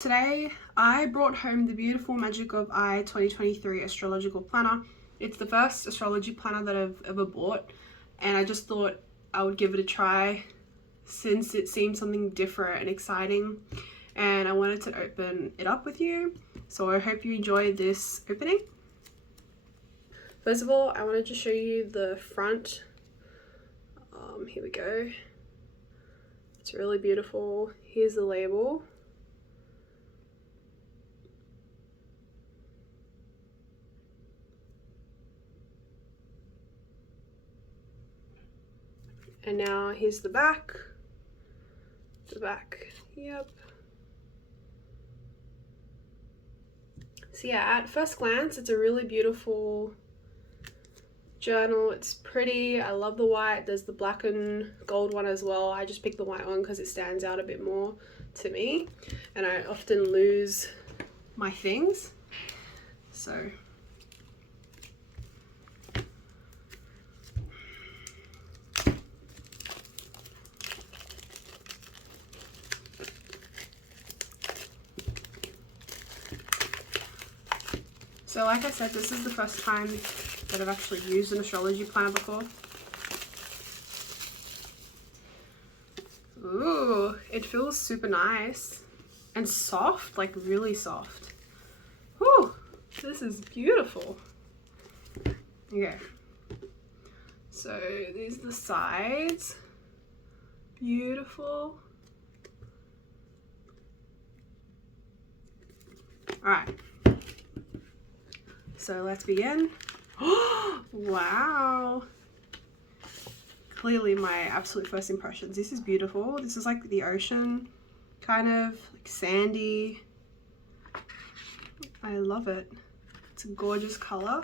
Today I brought home the beautiful Magic of I 2023 Astrological Planner. It's the first astrology planner that I've ever bought, and I just thought I would give it a try since it seemed something different and exciting, and I wanted to open it up with you. So I hope you enjoy this opening. First of all, I wanted to show you the front. Here we go. It's really beautiful. Here's the label. And now here's the back. Yep. So yeah, at first glance, it's a really beautiful journal. It's pretty. I love the white. There's the black and gold one as well. I just picked the white one because it stands out a bit more to me, and I often lose my things. So like I said, this is the first time that I've actually used an astrology planner before. Ooh, it feels super nice and soft, like really soft. Whew, this is beautiful. Okay, so these are the sides. Beautiful. All right. So let's begin. Wow. Clearly my absolute first impressions. This is beautiful. This is like the ocean, kind of like sandy. I love it. It's a gorgeous color.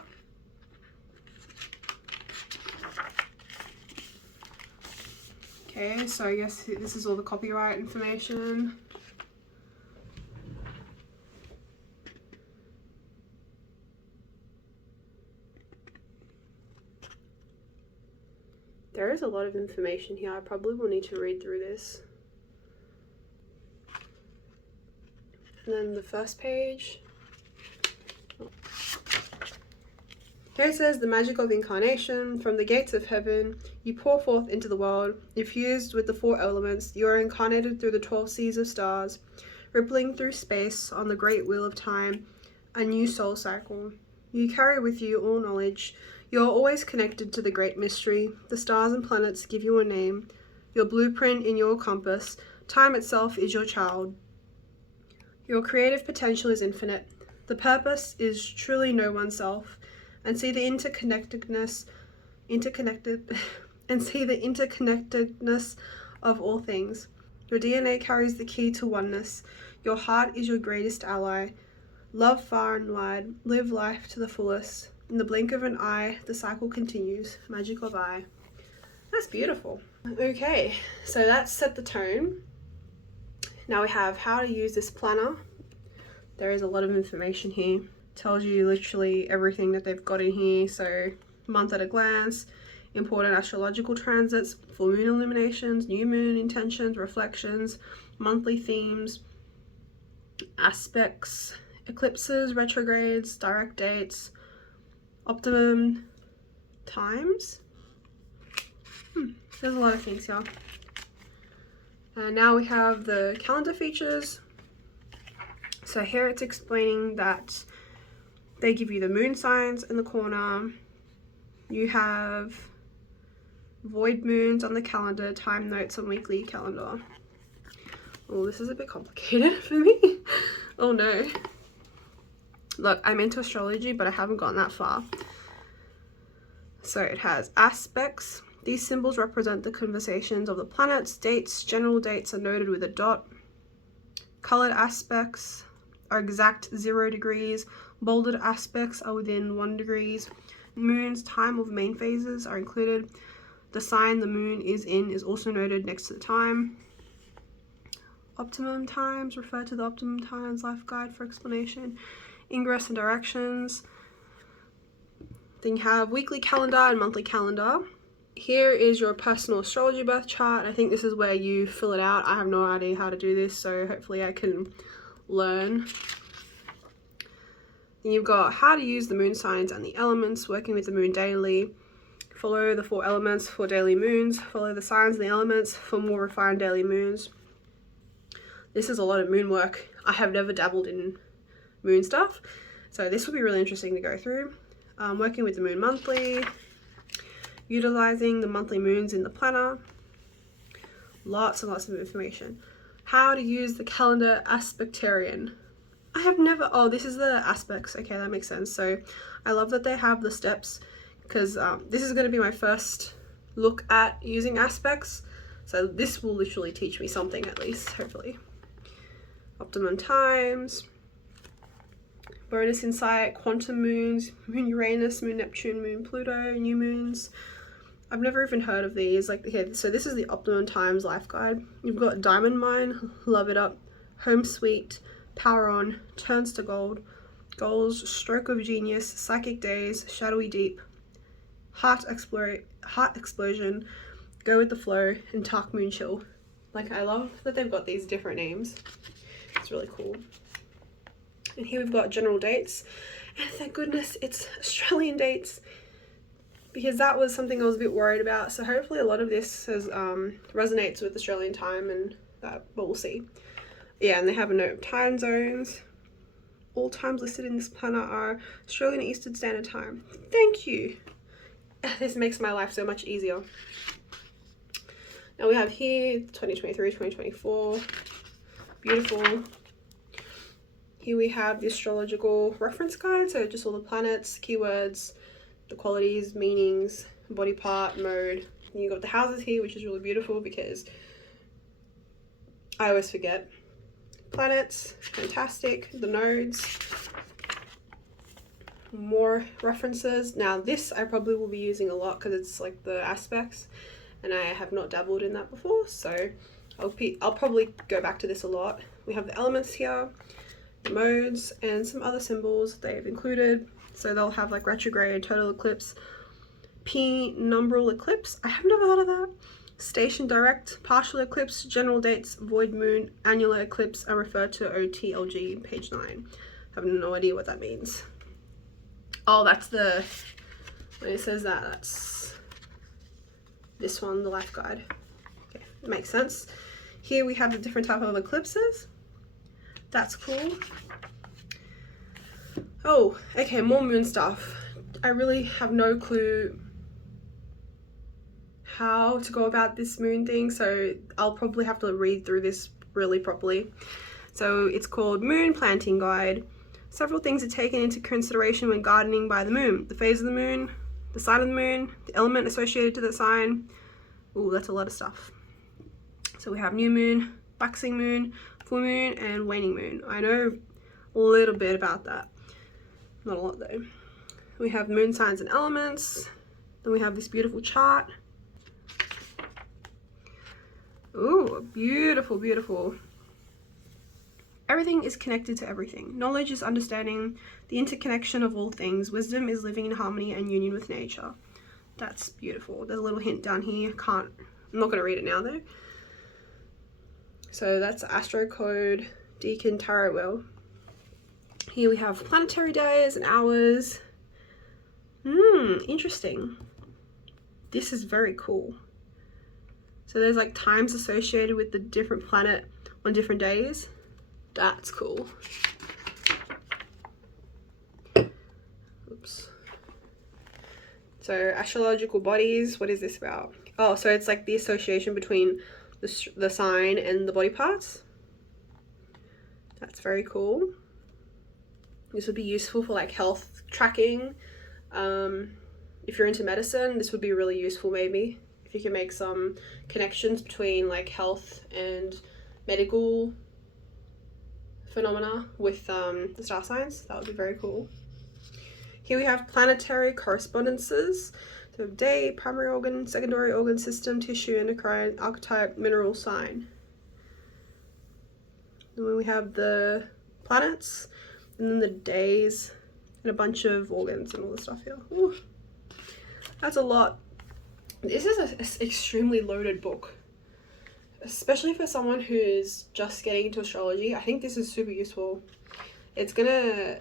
Okay, so I guess this is all the copyright information. There is a lot of information here. I probably will need to read through this. And then the first page. Here it says, the magic of incarnation. From the gates of heaven, you pour forth into the world. Infused with the 4 elements, you are incarnated through the 12 seas of stars, rippling through space on the great wheel of time, a new soul cycle. You carry with you all knowledge. You are always connected to the great mystery. The stars and planets give you a name, your blueprint in your compass. Time itself is your child. Your creative potential is infinite. The purpose is truly know oneself and see the interconnectedness of all things. Your DNA carries the key to oneness. Your heart is your greatest ally. Love far and wide. Live life to the fullest. In the blink of an eye, the cycle continues. Magic of I. That's beautiful. Okay, so that's set the tone. Now we have how to use this planner. There is a lot of information here. Tells you literally everything that they've got in here. So month at a glance, important astrological transits, full moon illuminations, new moon intentions, reflections, monthly themes, aspects, eclipses, retrogrades, direct dates, optimum times. There's a lot of things here. And now we have the calendar features. So here it's explaining that they give you the moon signs in the corner. You have void moons on the calendar, time notes on weekly calendar. Oh, this is a bit complicated for me. Oh no. Look, I'm into astrology, but I haven't gotten that far. So it has aspects. These symbols represent the conversations of the planets. Dates, general dates are noted with a dot. Colored aspects are exact 0 degrees. Bolded aspects are within 1 degree. Moon's time of main phases are included. The sign the moon is in is also noted next to the time. Optimum times, refer to the optimum times life guide for explanation. Ingress and directions. Then you have weekly calendar and monthly calendar. Here is your personal astrology birth chart. I think this is where you fill it out. I have no idea how to do this, so hopefully I can learn. Then you've got how to use the moon signs and the elements, working with the moon daily. Follow the 4 elements for daily moons. Follow the signs and the elements for more refined daily moons. This is a lot of moon work. I have never dabbled in moon stuff, so this will be really interesting to go through. Working with the moon monthly. Utilizing the monthly moons in the planner. Lots and lots of information. How to use the calendar aspectarian. I have never, oh, this is the aspects. Okay, that makes sense. So I love that they have the steps, because this is going to be my first look at using aspects. So this will literally teach me something, at least, hopefully. Optimum times. Bonus insight, quantum moons, moon Uranus, moon Neptune, moon Pluto, new moons. I've never even heard of these. Like, okay, so this is the optimum times life guide. You've got diamond mine, love it up, home sweet, power on, turns to gold, goals, stroke of genius, psychic days, shadowy deep, heart explosion, go with the flow, and dark moon chill. Like, I love that they've got these different names. It's really cool. And here we've got general dates, and thank goodness it's Australian dates, because that was something I was a bit worried about. So hopefully a lot of this has resonates with Australian time, and that, but we'll see. Yeah, and they have a note of time zones. All times listed in this planner are Australian Eastern Standard Time. Thank you. This makes my life so much easier. Now we have here 2023, 2024. Beautiful. Here we have the astrological reference guide, so just all the planets, keywords, the qualities, meanings, body part, mode. And you've got the houses here, which is really beautiful because I always forget. Planets, fantastic. The nodes, more references. Now this I probably will be using a lot because it's like the aspects, and I have not dabbled in that before, so I'll probably go back to this a lot. We have the elements here, the modes, and some other symbols they've included. So they'll have like retrograde, total eclipse, penumbral eclipse. I have never heard of that. Station direct, partial eclipse, general dates, void moon, annular eclipse are referred to OTLG, page 9. I have no idea what that means. Oh, that's the, when it says that, that's this one, the life guide. Okay, it makes sense. Here we have the different type of eclipses. That's cool. Oh, okay, more moon stuff. I really have no clue how to go about this moon thing, so I'll probably have to read through this really properly. So it's called Moon Planting Guide. Several things are taken into consideration when gardening by the moon. The phase of the moon, the sign of the moon, the element associated to the sign. Ooh, that's a lot of stuff. So we have new moon, waxing moon, full moon, and waning moon. I know a little bit about that. Not a lot though. We have moon signs and elements. Then we have this beautiful chart. Ooh, beautiful, beautiful. Everything is connected to everything. Knowledge is understanding the interconnection of all things. Wisdom is living in harmony and union with nature. That's beautiful. There's a little hint down here. I'm not going to read it now though. So that's Astro Code, Deacon Tarot Wheel. Here we have planetary days and hours. Interesting. This is very cool. So there's like times associated with the different planet on different days. That's cool. Oops. So astrological bodies, what is this about? Oh, so it's like the association between the sign and the body parts. That's very cool. This would be useful for like health tracking. If you're into medicine, this would be really useful maybe. If you can make some connections between like health and medical phenomena with the star signs, that would be very cool. Here we have planetary correspondences. So day, primary organ, secondary organ system, tissue, endocrine, archetype, mineral sign. And then we have the planets, and then the days, and a bunch of organs and all the stuff here. Ooh, that's a lot. This is an extremely loaded book. especially for someone who's just getting into astrology. I think this is super useful. It's gonna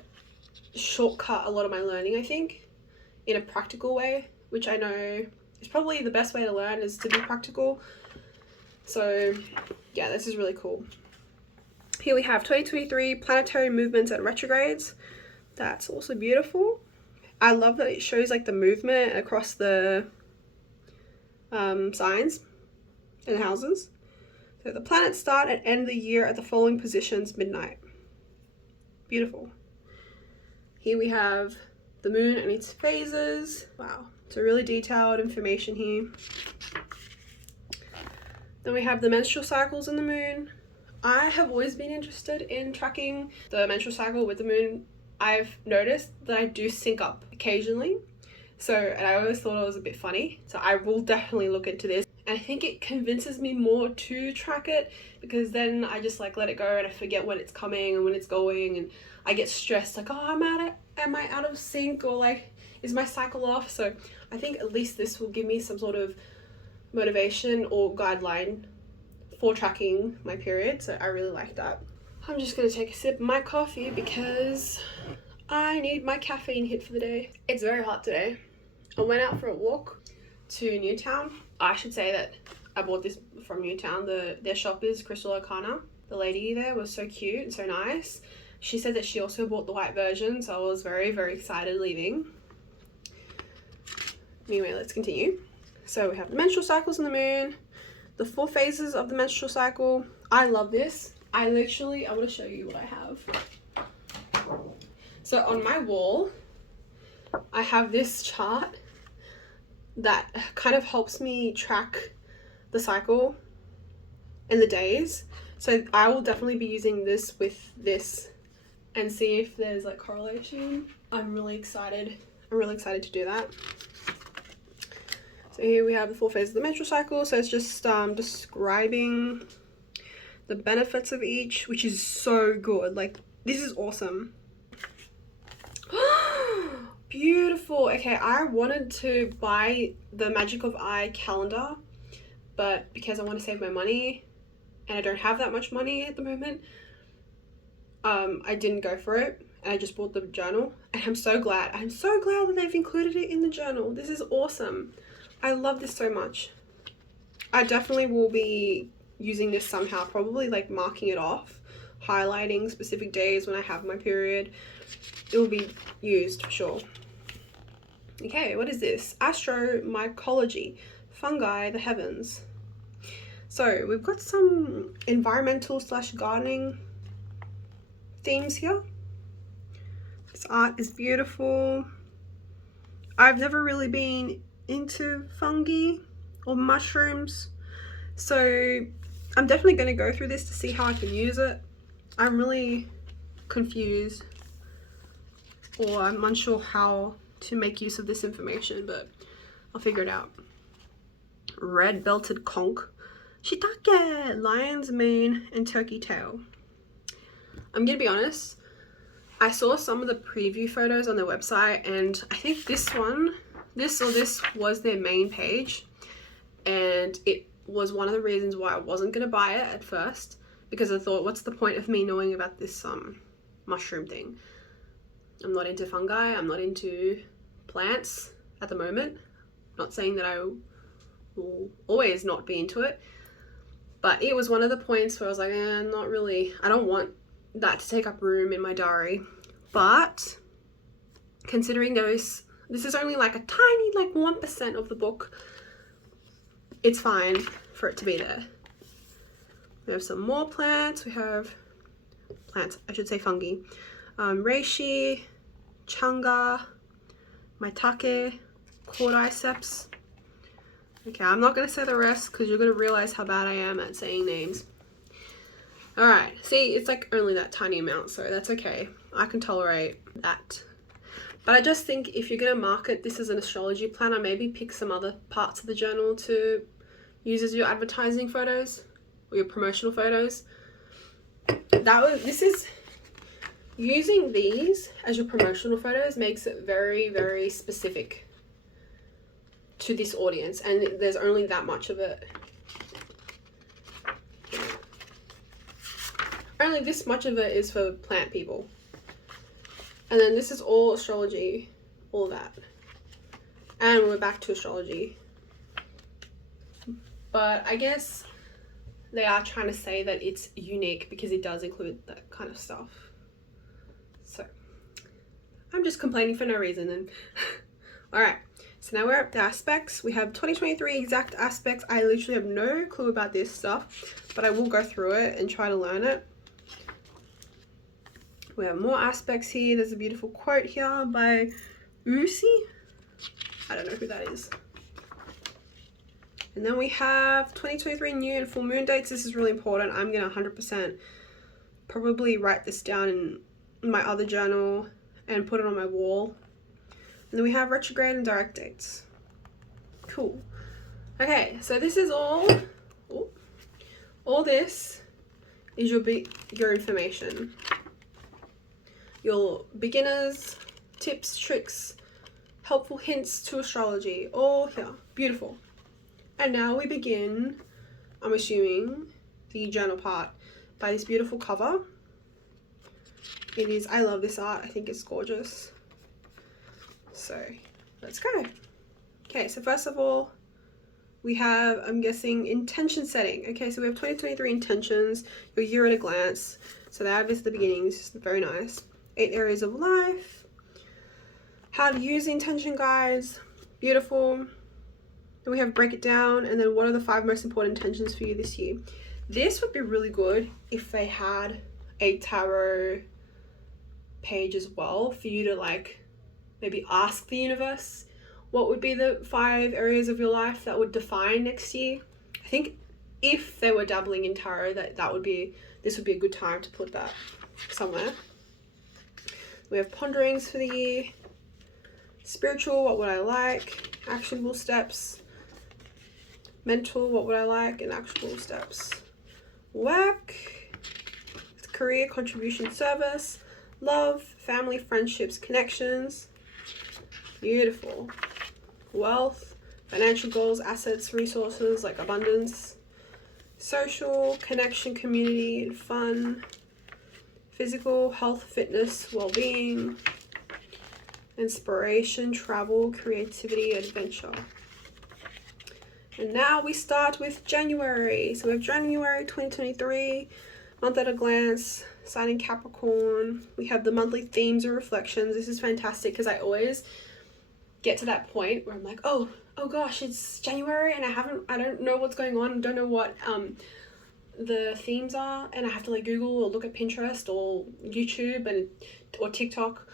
shortcut a lot of my learning, I think, in a practical way, which I know is probably the best way to learn, is to be practical. So yeah, this is really cool. Here we have 2023 planetary movements and retrogrades. That's also beautiful. I love that it shows like the movement across the signs and houses. So the planets start and end the year at the following positions midnight. Beautiful. Here we have the moon and its phases. Wow, it's a really detailed information here. Then we have the menstrual cycles in the moon. I have always been interested in tracking the menstrual cycle with the moon. I've noticed that I do sync up occasionally. And I always thought it was a bit funny. So I will definitely look into this. And I think it convinces me more to track it, because then I just like let it go and I forget when it's coming and when it's going, and I get stressed like, oh, am I out of sync, or like, is my cycle off? So I think at least this will give me some sort of motivation or guideline for tracking my period. So I really like that. I'm just gonna take a sip of my coffee because I need my caffeine hit for the day. It's very hot today. I went out for a walk to Newtown. I should say that I bought this from Newtown. Their shop is Crystal Arcana. The lady there was so cute and so nice. She said that she also bought the white version, so I was very, very excited leaving. Anyway, let's continue. So we have the menstrual cycles in the moon, the 4 phases of the menstrual cycle. I love this. I want to show you what I have. So on my wall, I have this chart that kind of helps me track the cycle and the days. So I will definitely be using this with this and see if there's like correlation. I'm really excited to do that. So here we have the 4 phases of the menstrual cycle. So it's just describing the benefits of each, which is so good. Like, this is awesome. Beautiful. Okay, I wanted to buy the Magic of Eye calendar, but because I want to save my money and I don't have that much money at the moment, I didn't go for it, and I just bought the journal. And I'm so glad that they've included it in the journal. This is awesome. I love this so much. I definitely will be using this somehow, probably like marking it off, highlighting specific days when I have my period. It will be used for sure. Okay, what is this? Astromycology, fungi, the heavens. So we've got some environmental / gardening themes here. This art is beautiful. I've never really been into fungi or mushrooms, so I'm definitely going to go through this to see how I can use it. I'm really confused, or I'm unsure how to make use of this information, but I'll figure it out. Red belted conch, shiitake, lion's mane, and turkey tail. I'm gonna be honest, I saw some of the preview photos on their website, and I think this was their main page, and it was one of the reasons why I wasn't gonna buy it at first, because I thought, what's the point of me knowing about this mushroom thing? I'm not into fungi, I'm not into plants at the moment. Not saying that I will always not be into it, but it was one of the points where I was like, not really, I don't want that to take up room in my diary. But considering this is only like a tiny, like 1% of the book, it's fine for it to be there. We have some more plants. We have plants, I should say fungi. Reishi, changa, maitake, cordyceps. Okay, I'm not going to say the rest because you're going to realize how bad I am at saying names. Alright, see, it's like only that tiny amount, so that's okay. I can tolerate that. But I just think if you're going to market this as an astrology planner, maybe pick some other parts of the journal to use as your advertising photos or your promotional photos. Using these as your promotional photos makes it very, very specific to this audience, and there's only that much of it. Only this much of it is for plant people. And then this is all astrology, all that. And we're back to astrology. But I guess they are trying to say that it's unique because it does include that kind of stuff. So I'm just complaining for no reason then. Alright, so now we're at the aspects. We have 2023 exact aspects. I literally have no clue about this stuff, but I will go through it and try to learn it. We have more aspects here. There's a beautiful quote here by Usi. I don't know who that is. And then we have 2023 new and full moon dates. This is really important. I'm going to 100% probably write this down in my other journal and put it on my wall. And then we have retrograde and direct dates. Cool. Okay, so this is all this is your information. Your beginners, tips, tricks, helpful hints to astrology, all here. Beautiful. And now we begin, I'm assuming, the journal part by this beautiful cover. It is, I love this art, I think it's gorgeous. So let's go. Okay, so first of all, we have, I'm guessing, intention setting. Okay, so we have 2023 intentions, your year at a glance. So that is the beginning, this is very nice. 8 areas of life, how to use the intention guides, beautiful. Then we have break it down, and then what are the 5 most important intentions for you this year. This would be really good if they had a tarot page as well for you to like maybe ask the universe what would be the 5 areas of your life that would define next year. I think if they were dabbling in tarot, this would be a good time to put that somewhere. We have ponderings for the year, spiritual, what would I like, actionable steps, mental, what would I like, and actionable steps, work, career, contribution, service, love, family, friendships, connections, beautiful, wealth, financial goals, assets, resources like abundance, social, connection, community, and fun, physical, health, fitness, well-being, inspiration, travel, creativity, adventure. And now we start with January. So we have January 2023, month at a glance, sign in Capricorn. We have the monthly themes and reflections. This is fantastic because I always get to that point where I'm like, oh gosh, it's January and I don't know what's going on. I don't know what the themes are, and I have to like Google or look at Pinterest or YouTube or TikTok.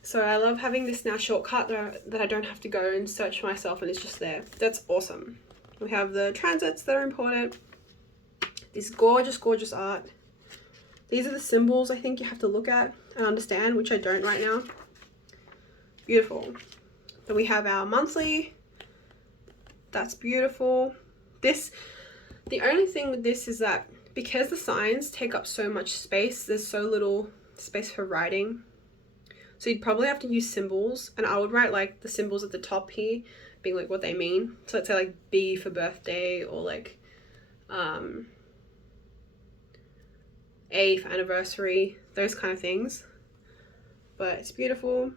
So I love having this now shortcut that I don't have to go and search for myself, and it's just there. That's awesome. We have the transits that are important. This gorgeous art. These are the symbols I think you have to look at and understand, which I don't right now. Beautiful. Then we have our monthly. That's beautiful. The only thing with this is that because the signs take up so much space, there's so little space for writing. So you'd probably have to use symbols, and I would write like the symbols at the top here, being like what they mean. So let's say like B for birthday, or like A for anniversary, those kind of things. But it's beautiful.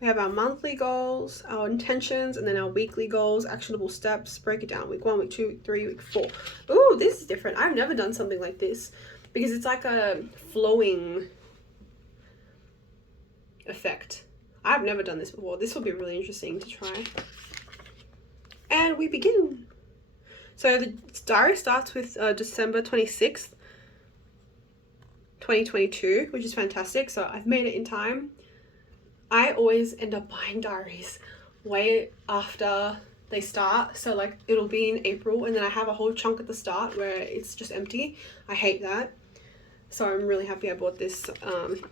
We have our monthly goals, our intentions, and then our weekly goals, actionable steps. Break it down. Week 1, week 2, week 3, week 4. Ooh, this is different. I've never done something like this because it's like a flowing effect. I've never done this before. This will be really interesting to try. And we begin. So the diary starts with December 26th, 2022, which is fantastic. So I've made it in time. I always end up buying diaries way after they start. So like it'll be in April and then I have a whole chunk at the start where it's just empty. I hate that. So I'm really happy I bought this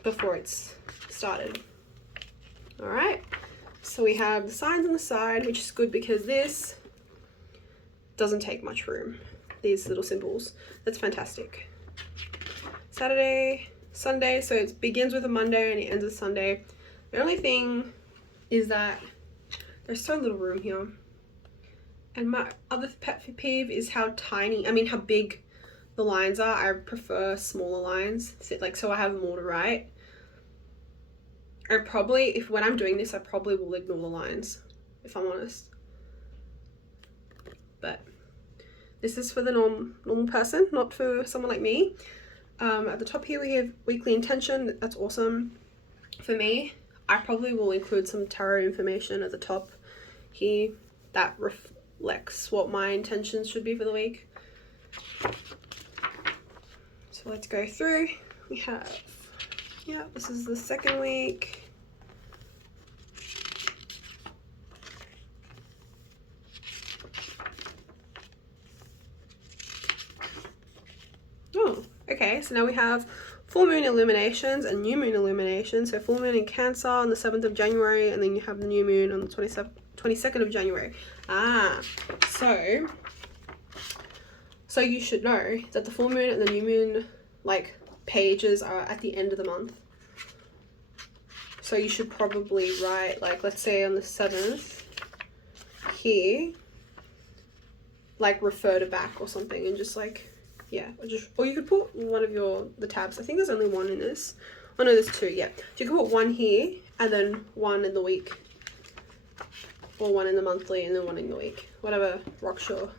before it's started. All right. So we have the signs on the side, which is good because this doesn't take much room. These little symbols. That's fantastic. Saturday, Sunday. So it begins with a Monday and it ends with Sunday. The only thing is that there's so little room here. And my other pet peeve is how big the lines are. I prefer smaller lines, so I have more to write. When I'm doing this, I probably will ignore the lines, if I'm honest. But this is for the normal person, not for someone like me. At the top here we have weekly intention. That's awesome. For me, I probably will include some tarot information at the top here that reflects what my intentions should be for the week. So let's go through. We have, this is the second week. Oh, okay, so now we have full moon illuminations and new moon illuminations. So full moon in Cancer on the 7th of January, and then you have the new moon on the 22nd of January. So you should know that the full moon and the new moon pages are at the end of the month. So you should probably write, let's say on the 7th here, refer to back or something, and just or you could put one of the tabs. I think there's only one in this. Oh no, there's two. Yeah, so you can put one here and then one in the week, or one in the monthly and then one in the week, whatever rocks your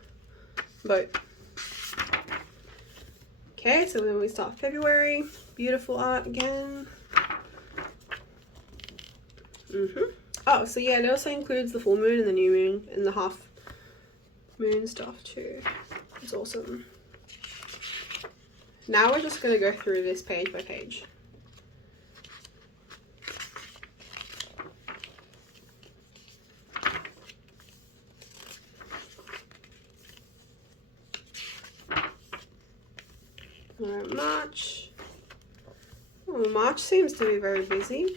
boat. Okay, so then we start February. Beautiful art again. Oh, so yeah, it also includes the full moon and the new moon and the half moon stuff too. It's awesome. Now we're just going to go through this page by page. Alright, March. Oh, March seems to be very busy.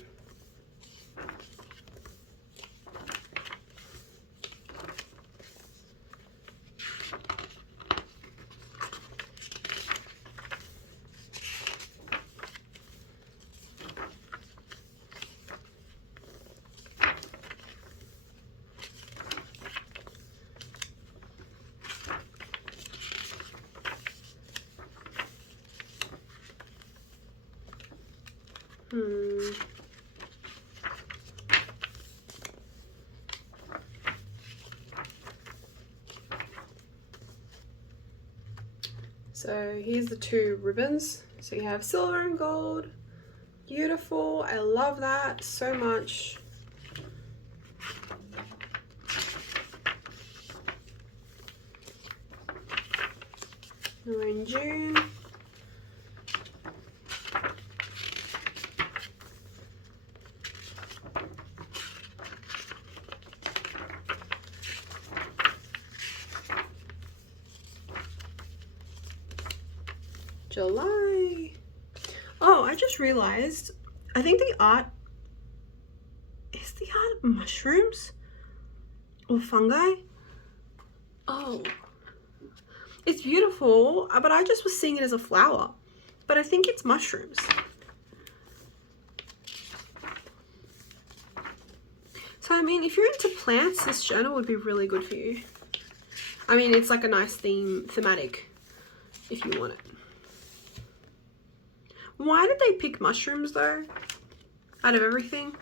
So here's the two ribbons. So you have silver and gold. Beautiful. I love that so much. We're in June. July. Oh, I just realized, I think the art is the art of mushrooms or fungi. Oh, it's beautiful, but I just was seeing it as a flower, but I think it's mushrooms. So I mean, if you're into plants, this journal would be really good for you. I mean, it's like a nice thematic if you want it. Why did they pick mushrooms though, out of everything?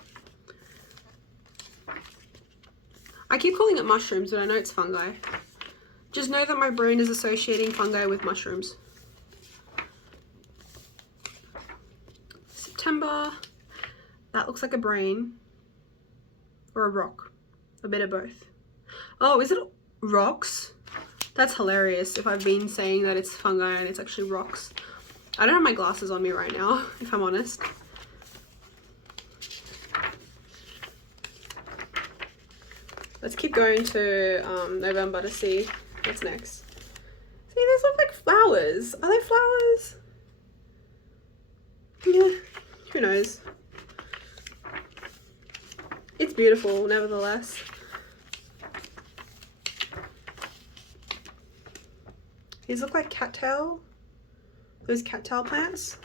I keep calling it mushrooms, but I know it's fungi. Just know that my brain is associating fungi with mushrooms. September. That looks like a brain. Or a rock. A bit of both. Oh, is it rocks? That's hilarious if I've been saying that it's fungi and it's actually rocks. I don't have my glasses on me right now, if I'm honest. Let's keep going to November to see what's next. See, these look like flowers. Are they flowers? Yeah, who knows? It's beautiful, nevertheless. These look like cattail. Those cattail plants.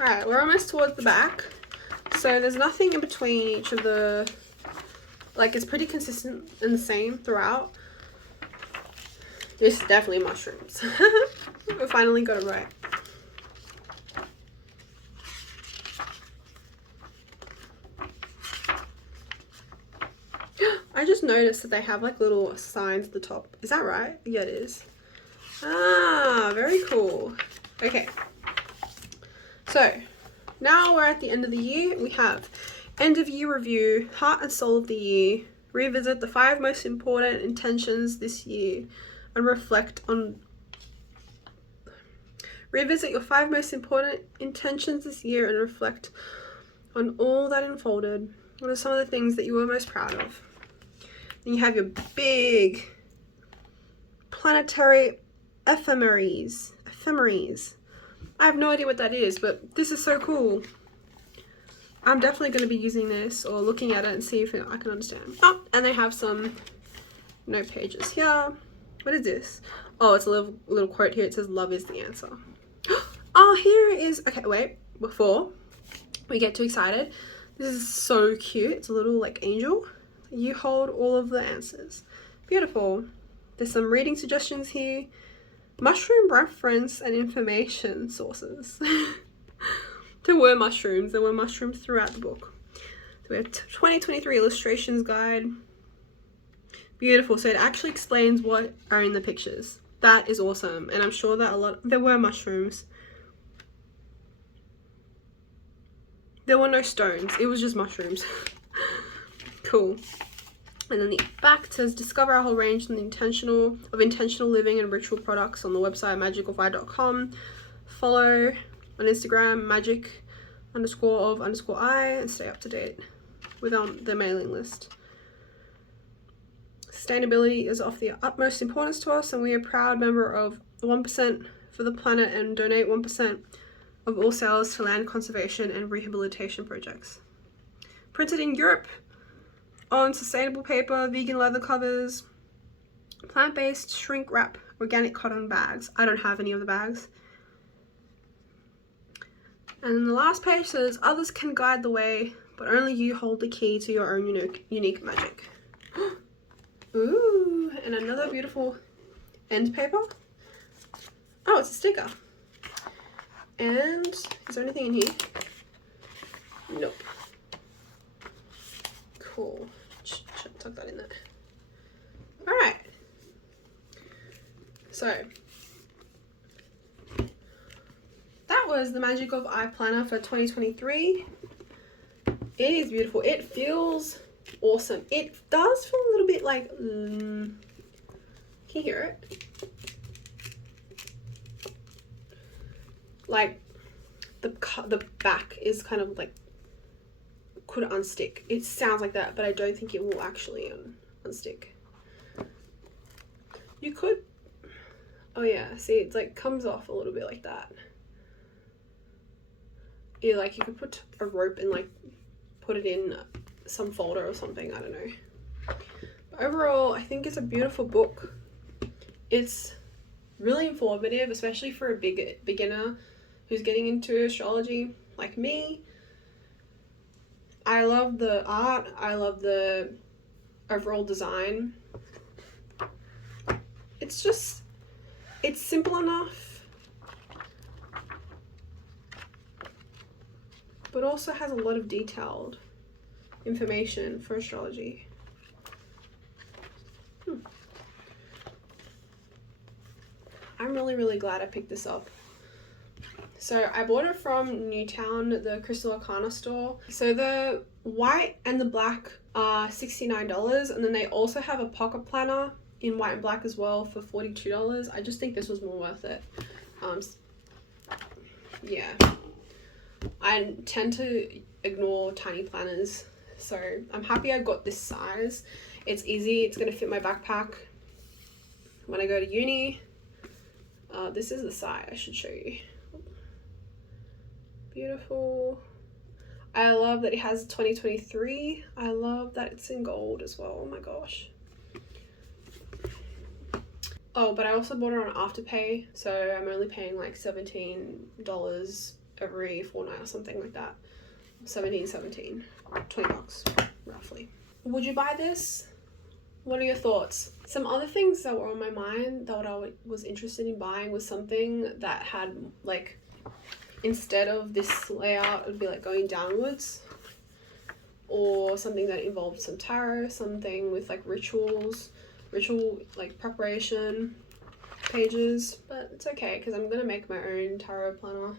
Alright, we're almost towards the back. So there's nothing in between each of the Like, it's pretty consistent and the same throughout. This is definitely mushrooms. We finally got it right. I just noticed that they have like little signs at the top. Is that right? Yeah, it is. Ah, very cool. Okay. So, now we're at the end of the year. We have end of year review, heart and soul of the year, revisit the 5 most important intentions this year, and revisit your 5 most important intentions this year and reflect on all that unfolded. What are some of the things that you were most proud of? Then you have your big planetary ephemeres. I have no idea what that is, but this is so cool. I'm definitely going to be using this or looking at it and see if I can understand. Oh, and they have some note pages here. What is this? Oh, it's a little quote here. It says, "Love is the answer." Oh, here it is. Okay, wait. Before we get too excited, this is so cute. It's a little like angel. You hold all of the answers. Beautiful. There's some reading suggestions here. Mushroom reference and information sources. There were mushrooms throughout the book. So we have 2023 illustrations guide. Beautiful. So it actually explains what are in the pictures. That is awesome. And I'm sure that there were mushrooms. There were no stones. It was just mushrooms. Cool. And then the back says, discover our whole range of intentional living and ritual products on the website magicalfi.com. Follow on Instagram magic_of_I and stay up to date with the mailing list. Sustainability is of the utmost importance to us, and we are a proud member of 1% for the planet and donate 1% of all sales to land conservation and rehabilitation projects. Printed in Europe on sustainable paper, vegan leather covers, plant-based shrink wrap, organic cotton bags. I don't have any of the bags. And then the last page says, others can guide the way, but only you hold the key to your own unique magic. Ooh, and another beautiful end paper. Oh, it's a sticker. And is there anything in here? Nope. Cool. Should tuck that in there. All right. So that was the Magic of I planner for 2023. It is beautiful. It feels awesome. It does feel a little bit like, can you hear it? Like the back is kind of like, could unstick. It sounds like that, but I don't think it will actually unstick. You could, oh yeah, see, it's like comes off a little bit like that. Yeah, like you could put a rope and like put it in some folder or something, I don't know. But overall, I think it's a beautiful book. It's really informative, especially for a beginner who's getting into astrology like me. I love the art, I love the overall design. It's just, it's simple enough, but also has a lot of detailed information for astrology. I'm really glad I picked this up. So I bought it from Newtown, the Crystal Arcana store. So the white and the black are $69, and then they also have a pocket planner in white and black as well for $42. I just think this was more worth it. Yeah, I tend to ignore tiny planners, so I'm happy I got this size. It's easy, it's gonna fit my backpack when I go to uni. This is the side I should show you. Beautiful. I love that it has 2023. I love that it's in gold as well. Oh my gosh. Oh, but I also bought it on Afterpay, so I'm only paying like $17 every fortnight or something like that. 17, 20 bucks roughly. Would you buy this? What are your thoughts? Some other things that were on my mind that I was interested in buying was something that had like, instead of this layout, it would be like going downwards, or something that involved some tarot, something with like ritual like preparation pages, but it's okay because I'm gonna make my own tarot planner.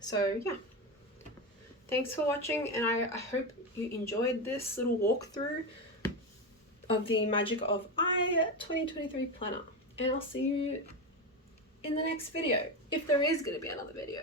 So yeah, thanks for watching, and I hope you enjoyed this little walkthrough of the Magic of I 2023 planner, and I'll see you in the next video, if there is going to be another video.